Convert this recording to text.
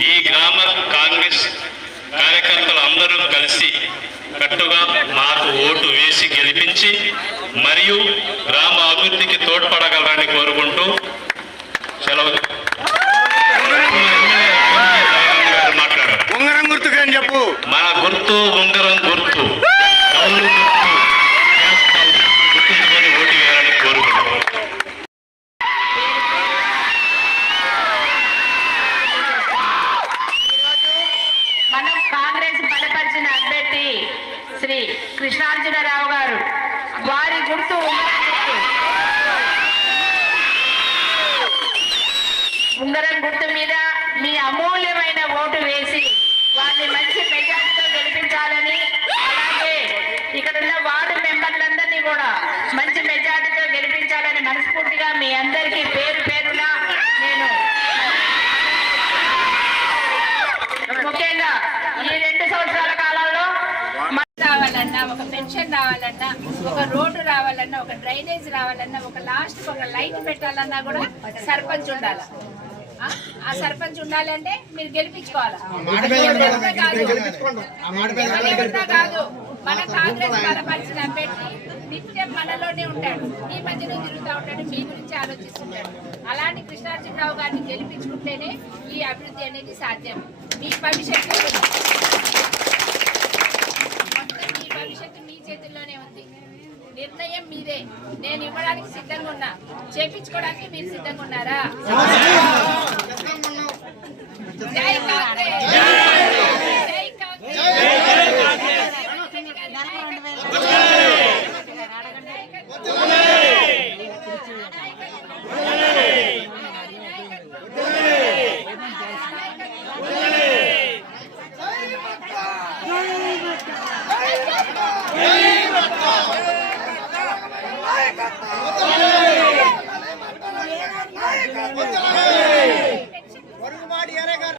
ఈ గ్రామ కాంగ్రెస్ కార్యకర్తలు అందరూ కలిసి కట్టుగా మాకు ఓటు వేసి గెలిపించి మరియు గ్రామ అభివృద్ధికి తోడ్పడగలరని కోరుకుంటూ సెలవు. చెప్పు? మన గుర్తు ఉంగరం బలపరిచిన అభ్యర్థి శ్రీ కృష్ణార్జునరావు గారు వారి గుర్తు ఉంగరం గుర్తు. ఉంగరం గుర్తు మీద మీ అమూల్యమైన ఓటు వేసి వారిని మంచి మెజార్టీతో గెలిపించాలని అలాగే ఇక్కడ ఉన్న వార్డు మెంబర్లందరినీ కూడా మంచి మెజార్టీతో గెలిపించాలని మనస్ఫూర్తిగా మీ అందరికీ పేరు ఒక పెన్షన్ రావాలన్నా ఒక రోడ్డు రావాలన్నా ఒక డ్రైనేజ్ రావాలన్నా ఒక లాస్ట్ ఒక లైట్ పెట్టాలన్నా కూడా సర్పంచ్ ఉండాలి. ఆ? సర్పంచ్ ఉండాలంటే మీరు గెలిపించుకోవాలి? కాదు. మన కాంగ్రెస్ బలపరిచిన అభ్యర్థి నిత్యం మనలోనే ఉంటాడు. మీ మధ్యలో తిరుగుతూ ఉంటాడు. మీ గురించి ఆలోచిస్తుంటాడు. అలాంటి కృష్ణార్జునరావు గారిని గెలిపించుకుంటేనే ఈ అభివృద్ధి అనేది సాధ్యం. మీ భవిష్యత్తు మొత్తం మీ భవిష్యత్తు మీ చేతుల్లోనే ఉంది నిర్ణయం మీదే. నేను ఇవ్వడానికి సిద్ధంగా ఉన్నా. చేపించుకోవడానికి మీరు సిద్ధంగా ఉన్నారా? జై Hey! నాయకత్వం.